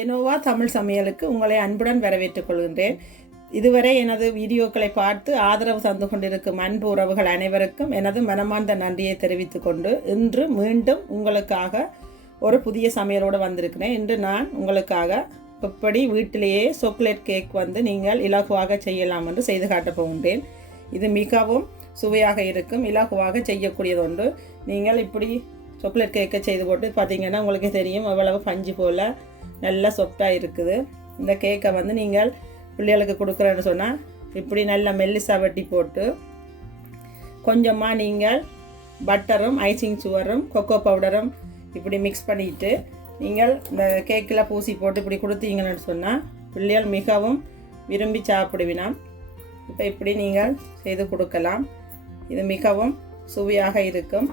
எனோவா தமிழ் சமையலுக்கு உங்களை அன்புடன் வரவேற்றுக் கொள்கின்றேன். இதுவரை எனது வீடியோக்களை பார்த்து ஆதரவு தந்து கொண்டிருக்கும் அன்பு உறவுகள் அனைவருக்கும் எனது மனமார்ந்த நன்றியை தெரிவித்துக் கொண்டு இன்று மீண்டும் உங்களுக்காக ஒரு புதிய சமையலோடு வந்திருக்கிறேன். இன்று நான் உங்களுக்காக எப்படி வீட்டிலேயே சாக்லேட் கேக் நீங்கள் இலகுவாக செய்யலாம் என்று செய்து காட்டப் போகின்றேன். இது மிகவும் சுவையாக இருக்கும், இலகுவாக செய்யக்கூடியது ஒன்று. நீங்கள் இப்படி சாக்லேட் கேக்கை செய்து போட்டு பார்த்தீங்கன்னா உங்களுக்கு தெரியும் எவ்வளவு பஞ்சு போல் நல்லா சாஃப்டாக இருக்குது. இந்த கேக்கை நீங்கள் பிள்ளைகளுக்கு கொடுக்குறேன்னு சொன்னால் இப்படி நல்லா மெல்லிசா வெட்டி போட்டு கொஞ்சமாக நீங்கள் பட்டரும் ஐசிங் சுகரும் கொக்கோ பவுடரும் இப்படி மிக்ஸ் பண்ணிவிட்டு நீங்கள் இந்த கேக்கில் பூசி போட்டு இப்படி கொடுத்தீங்கன்னு சொன்னால் பிள்ளைகள் மிகவும் விரும்பி சாப்பிடுவினாம். இப்போ இப்படி நீங்கள் செய்து கொடுக்கலாம். இது மிகவும் சுவையாக இருக்கும்.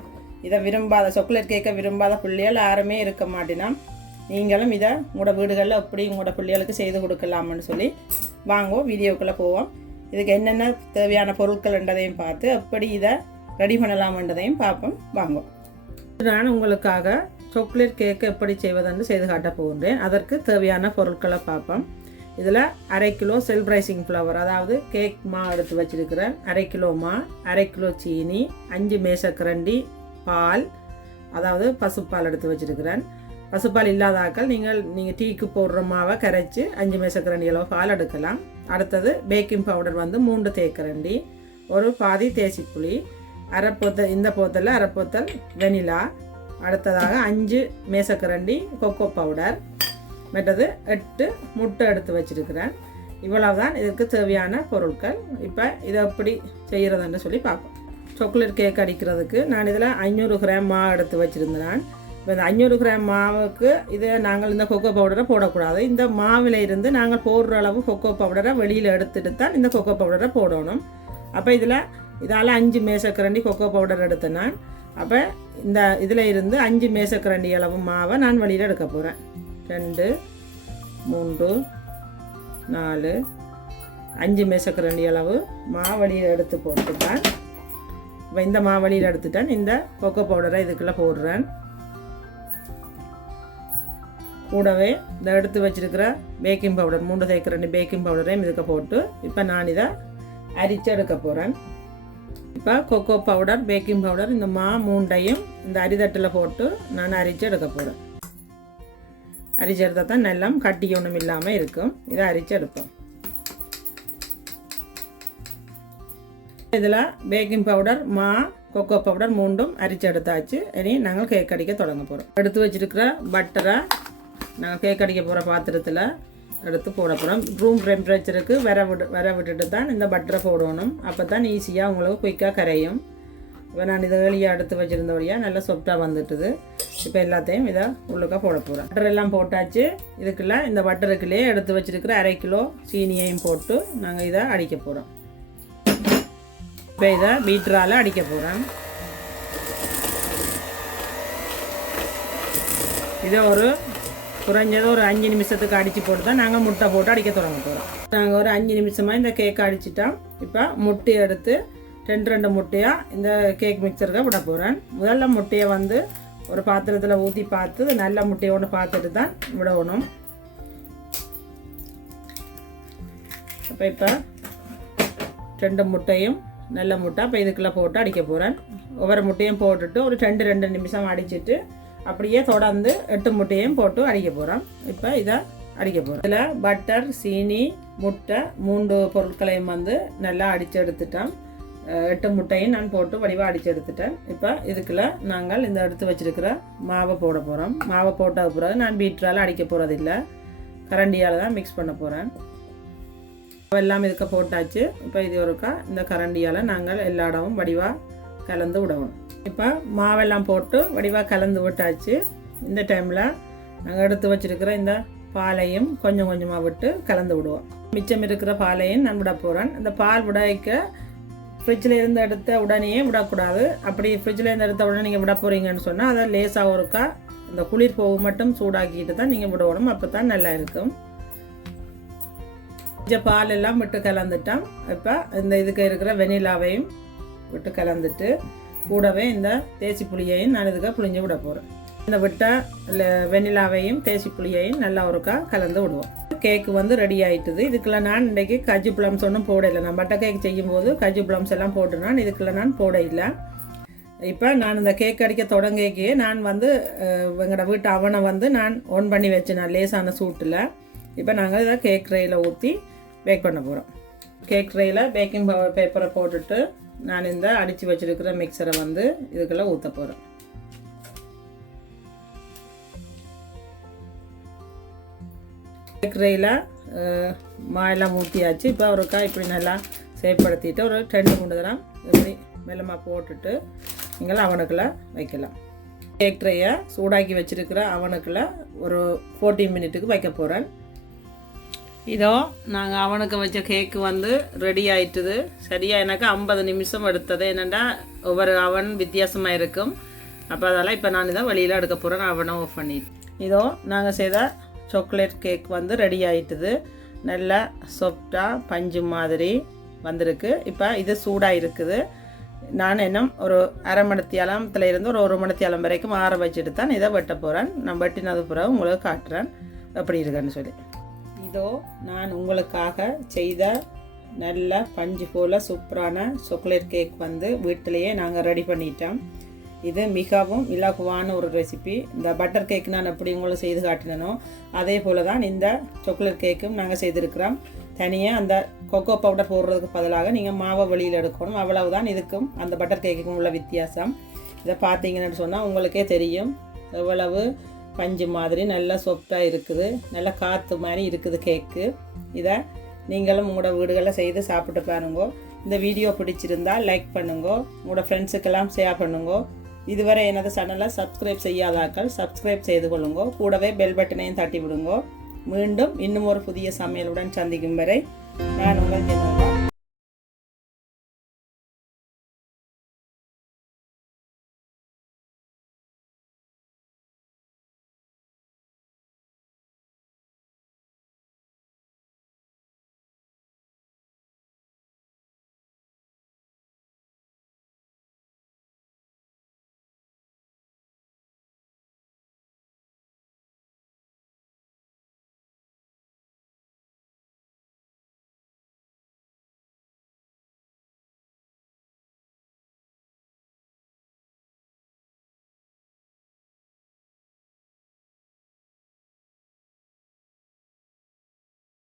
இதை விரும்பாத சாக்லேட் கேக்கை விரும்பாத பிள்ளைகள் யாருமே இருக்க மாட்டினாம். நீங்களும் இதை உங்களோட வீடுகளில் எப்படி உங்களோட பிள்ளைகளுக்கு செய்து கொடுக்கலாம்னு சொல்லி வாங்குவோம். வீடியோக்குள்ளே போவோம். இதுக்கு என்னென்ன தேவையான பொருட்கள் என்றதையும் பார்த்து எப்படி இதை ரெடி பண்ணலாம்ன்றதையும் பார்ப்போம். வாங்குவோம். நான் உங்களுக்காக சாக்லேட் கேக்கு எப்படி செய்வதென்று செய்து காட்ட போகின்றேன். அதற்கு தேவையான பொருட்களை பார்ப்போம். இதில் 1/2 கிலோ செல்ஃப் ரைசிங் ஃப்ளவர், அதாவது கேக் மா எடுத்து வச்சுருக்கிறேன். 1/2 கிலோ மா, 1/2 கிலோ சீனி, 5 மேசக்கரண்டி பால், அதாவது பசுப்பால் எடுத்து வச்சுருக்கிறேன். பசுப்பால் இல்லாதாக்கள் நீங்கள் டீக்கு போடுற மாவை கரைச்சி 5 மேசக்கரண்டி அளவு பால் எடுக்கலாம். அடுத்தது பேக்கிங் பவுடர் 3 தேக்கரண்டி, ஒரு பாதி தேசிப்புளி, அரை போத்தல், இந்த போத்தலில் அரை போத்தல் வெனிலா, அடுத்ததாக 5 மேசக்கரண்டி கொக்கோ பவுடர், மற்றது 8 முட்டை எடுத்து வச்சுருக்கிறேன். இவ்வளவுதான் இதற்கு தேவையான பொருட்கள். இப்போ இதை எப்படி செய்கிறதுன்னு சொல்லி பார்ப்போம். சாக்லேட் கேக் அடிக்கிறதுக்கு நான் இதில் 500 கிராம் மாவு எடுத்து வச்சுருந்தேன். இப்போ இந்த 500 கிராம் மாவுக்கு இதை நாங்கள் இந்த கொக்கோ பவுடரை போடக்கூடாது. இந்த மாவில் இருந்து நாங்கள் போடுற அளவு கொக்கோ பவுடரை வெளியில் எடுத்துட்டு தான் இந்த கொக்கோ பவுடரை போடணும். அப்போ இதால் 5 மேசக்கரண்டி கொக்கோ பவுடர் எடுத்தேன் நான். அப்போ இந்த இதில் இருந்து 5 மேசக்கரண்டி அளவு மாவை நான் வெளியில் எடுக்க போகிறேன். 2, 3, 4, 5 மேசக்கரண்டி அளவு மாவளியில் எடுத்து போட்டுட்டேன். இப்போ இந்த மாவளியில் எடுத்துட்டேன். இந்த கொக்கோ பவுடரை இதுக்குள்ளே போடுறேன். கூடவே இந்த எடுத்து வச்சுருக்கிற பேக்கிங் பவுடர் 3 தேக்கரண்டி பேக்கிங் பவுடரையும் இதுக்கு போட்டு இப்போ நான் இதை அரிச்சு எடுக்க போகிறேன். இப்போ கொக்கோ பவுடர், பேக்கிங் பவுடர், இந்த மா 3ஐயும் இந்த அரிதட்டில் போட்டு நான் அரிச்சு எடுக்க போகிறேன். அரிச்சு எடுத்தால் தான் நல்லா கட்டி ஒன்றும் இல்லாமல் இருக்கும். இதை அரிச்சு எடுப்போம். இதில் பேக்கிங் பவுடர், மா, கொக்கோ பவுடர் 3ம் அரிச்சு எடுத்தாச்சு. இனி நாங்கள் கேக் அடிக்க தொடங்க போகிறோம். எடுத்து வச்சுருக்கிற பட்டரை நாங்கள் கேக் அடிக்க போகிற பாத்திரத்தில் எடுத்து போட போகிறோம். ரூம் டெம்பரேச்சருக்கு வர விட்டுட்டு தான் இந்த பட்டரை போடணும். அப்போ தான் ஈஸியாக உங்களுக்கு குயிக்காக கரையும். இப்போ நான் இதை வெளியே எடுத்து வச்சுருந்த வழியாக நல்லா சாஃப்டாக வந்துட்டுது. இப்போ எல்லாத்தையும் இதை உள்ளுக்க போட போகிறேன். பட்டர் எல்லாம் போட்டாச்சு. இதுக்குள்ளே இந்த பட்டருக்குள்ளே எடுத்து வச்சுருக்கிற 1/2 கிலோ சீனியையும் போட்டு நாங்கள் இதை அடிக்க போகிறோம். இப்போ இதை பீட்டரால் அடிக்க போகிறேன். இதை குறைஞ்சது ஒரு 5 நிமிஷத்துக்கு அடித்து போட்டு தான் நாங்கள் முட்டை போட்டு அடிக்க தொடங்க போகிறோம். நாங்கள் ஒரு 5 நிமிஷமாக இந்த கேக்கை அடிச்சிட்டோம். இப்போ முட்டையை எடுத்து 2 முட்டையாக இந்த கேக் மிக்சருக்கு விட போகிறேன். முதல்ல முட்டையை ஒரு பாத்திரத்தில் ஊற்றி பார்த்து நல்ல முட்டையோடு பார்த்துட்டு தான் விடணும். இப்போ 2 முட்டையும் நல்ல முட்டை இப்போ இதுக்குள்ளே போட்டு அடிக்க போகிறேன். ஒவ்வொரு முட்டையும் போட்டுட்டு ஒரு 2 நிமிஷம் அடிச்சுட்டு அப்படியே தொடர்ந்து 8 முட்டையும் போட்டு அடிக்க போகிறோம். இப்போ இதை அடிக்க போகிறோம். இதில் பட்டர், சீனி, முட்டை 3 பொருட்களையும் நல்லா அடித்து எடுத்துட்டோம். 8 முட்டையும் நான் போட்டு வடிவாக அடித்து எடுத்துட்டேன். இப்போ இதுக்குள்ளே நாங்கள் இந்த எடுத்து வச்சுருக்கிற மாவை போட போகிறோம். மாவை போட்ட பிறகு நான் பீட்டரால் அடிக்க போகிறது இல்லை, கரண்டியால் தான் மிக்ஸ் பண்ண போகிறேன். எல்லாம் இதுக்கு போட்டாச்சு. இப்போ இது ஒருக்கா இந்த கரண்டியால் நாங்கள் எல்லா இடமும் வடிவாக கலந்து விடணும். இப்போ மாவெல்லாம் போட்டு வடிவாக கலந்து விட்டாச்சு. இந்த டைமில் நாங்கள் எடுத்து வச்சுருக்கிற இந்த பாலையும் கொஞ்சம் கொஞ்சமாக விட்டு கலந்து விடுவோம். மிச்சம் இருக்கிற பாலையும் நான் விட போகிறேன். இந்த பால் விடாய்க்க ஃப்ரிட்ஜில் இருந்து எடுத்த உடனே விடக்கூடாது. அப்படி ஃப்ரிட்ஜில் இருந்து எடுத்த உடனே நீங்கள் விட போகிறீங்கன்னு சொன்னால் அதை லேசாக ஒருக்கா இந்த குளிர் போவு மட்டும் சூடாக்கிட்டு தான் நீங்கள் விடணும். அப்போ தான் நல்லா இருக்கும். பால் எல்லாம் விட்டு கலந்துட்டோம். இப்போ இந்த இதுக்கு இருக்கிற வெனிலாவையும் விட்டு கலந்துட்டு கூடவே இந்த தேசி புளியையும் நான் இதுக்கு புளிஞ்சு விட போகிறேன். இந்த விட்ட வெண்ணிலாவையும் தேசி புளியையும் நல்லா ஒருக்கா கலந்து விடுவோம். கேக்கு வந்து ரெடி ஆகிட்டுது. இதுக்குள்ள நான் இன்றைக்கி கஜு பிளம்ஸ் ஒன்றும் போடலை. நான் பட்டர் கேக் செய்யும்போது கஜு பிளம்ஸ் எல்லாம் போட்டுனான். இதுக்குள்ள நான் போட இல்லை. இப்போ நான் இந்த கேக் அடிக்க தொடங்கிக்கே நான் வந்து எங்களோட வீட்டு அவனை வந்து நான் ஆன் பண்ணி வச்சேன் லேசான சூட்டில். இப்போ நாங்கள் இதை கேக் ட்ரேயில் ஊற்றி பேக் பண்ண போகிறோம். கேக் ட்ரேயில் பேக்கிங் பேப்பரை போட்டுட்டு நான் இந்த அடித்து வச்சுருக்கிற மிக்சரை வந்து இதுக்குள்ளே ஊற்ற போகிறேன். கேக் ட்ரேயில் மாயெல்லாம் ஊற்றியாச்சு. இப்போ ஒருக்கா இப்படி நல்லா சேப்படுத்திட்டு ஒரு 2-3 தரம் இப்படி மெல்லமாக போட்டுட்டு நீங்கள் அவனுக்குள்ளே வைக்கலாம். கேக் ட்ரேயை சூடாக்கி வச்சுருக்கிற அவனுக்குள்ளே ஒரு 14 மினிட்டுக்கு வைக்க போகிறேன். இதோ நாங்கள் அவனுக்கு வச்ச கேக்கு வந்து ரெடி ஆகிட்டுது. சரியாக எனக்கு 50 நிமிஷம் எடுத்தது. என்னென்னா ஒவ்வொரு அவன் வித்தியாசமாக இருக்கும். அப்போ அதெல்லாம் இப்போ நான் இதை வெளியில் எடுக்க போகிறேன். அவனை ஆஃப் பண்ணிட்டு இதோ நாங்கள் செய்த சாக்லேட் கேக் வந்து ரெடி ஆகிட்டுது. நல்லா சாஃப்டாக பஞ்சு மாதிரி வந்திருக்கு. இப்போ இது சூடாக இருக்குது. நான் இன்னும் ஒரு அரை மணித்தியாலத்தில் இருந்து ஒரு மணித்தியாலம் வரைக்கும் ஆற வச்சுட்டு தான் இதை வெட்ட போகிறேன். நான் வெட்டினது பிறகு உங்களுக்கு காட்டுறேன் எப்படி இருக்குன்னு சொல்லி. இதோ நான் உங்களுக்காக செய்த நல்ல பஞ்சு போல் சூப்பரான சாக்லேட் கேக் வந்து வீட்டிலையே நாங்கள் ரெடி பண்ணிட்டோம். இது மிகவும் இலகுவான ஒரு ரெசிபி. இந்த பட்டர் கேக் நான் எப்படி உங்களுக்கு செய்து காட்டினோ அதே போல் தான் இந்த சாக்லேட் கேக்கும் நாங்கள் செய்திருக்கிறோம். தனியாக அந்த கொக்கோ பவுடர் போடுறதுக்கு பதிலாக நீங்கள் மாவை வெளியில் எடுக்கணும். அவ்வளவுதான் இதுக்கும் அந்த பட்டர் கேக்குக்கும் உள்ள வித்தியாசம். இதை பார்த்தீங்கன்னு சொன்னால் உங்களுக்கே தெரியும் எவ்வளவு பஞ்சு மாதிரி நல்லா சாஃப்டாக இருக்குது. நல்லா காற்று மாதிரி இருக்குது கேக்கு. இதை நீங்களும் உங்களோட வீடுகளில் செய்து சாப்பிட்டு பாருங்க. இந்த வீடியோ பிடிச்சிருந்தால் லைக் பண்ணுங்க, உங்களோட ஃப்ரெண்ட்ஸுக்கெல்லாம் ஷேர் பண்ணுங்க. இதுவரை எனது சேனலை சப்ஸ்கிரைப் செய்யாதாக்கள் சப்ஸ்கிரைப் செய்து கொள்ளுங்க. கூடவே பெல் பட்டனையும் தட்டி விடுங்க. மீண்டும் இன்னும் ஒரு புதிய சமையலுடன் சந்திக்கும் வரை நான் உங்கள்